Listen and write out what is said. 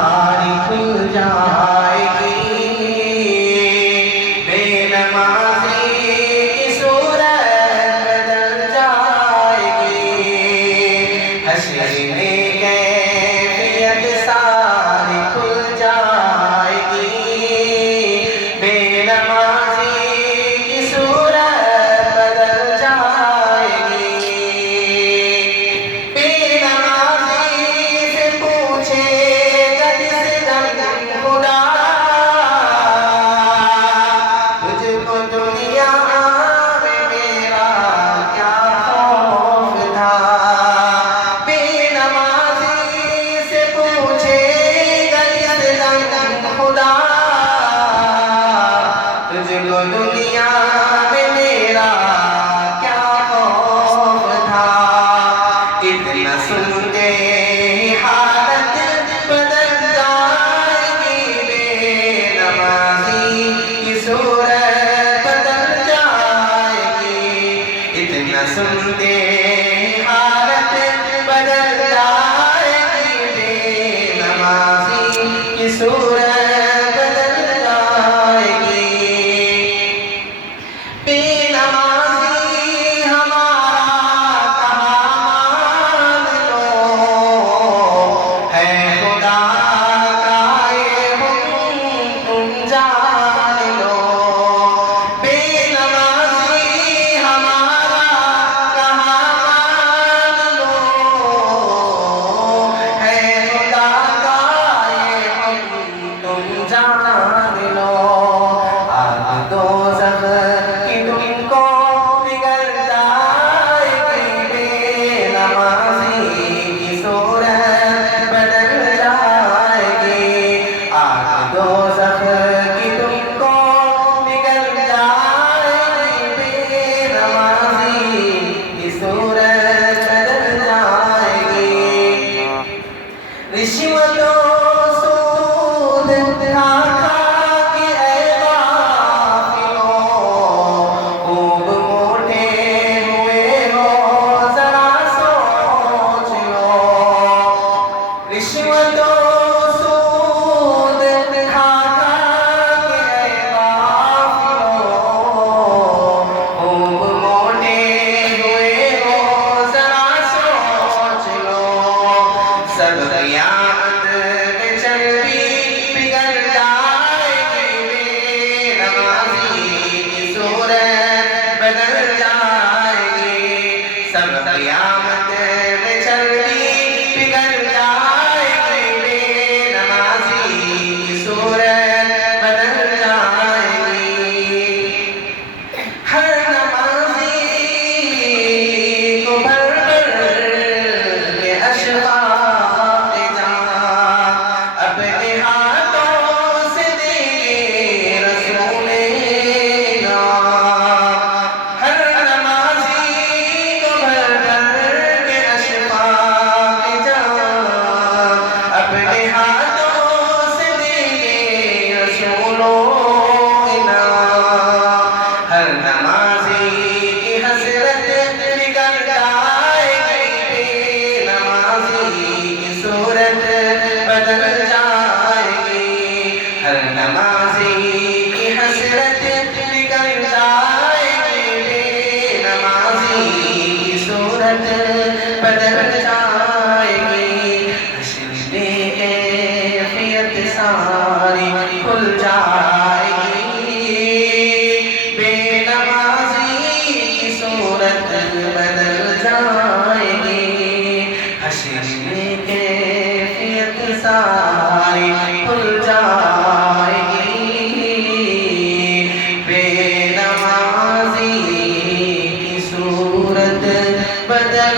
ساری کھل جائے گی، بے نمازی کی صورت بدل جائے گی، حشر میں کیفیت ساری کھل جائے گی، بے نمازی کی صورت بدل جائے گی، بے نمازی سے پوچھے دنیا میں میرا کیا خوف تھا، اتنا سنتے حالت بدل جائے گی، بے نمازی کی صورت بدل جائے گی، اتنا سنتے حالت بدل جائے گی، بے نمازی کی صورت بدل جائے گی، حشر میں کیفیت ساری کھل جائے گی، بے نمازی کی صورت بدل جائے گی، حشر میں کیفیت ساری کھل جائے گی، بے نمازی کی صورت بدل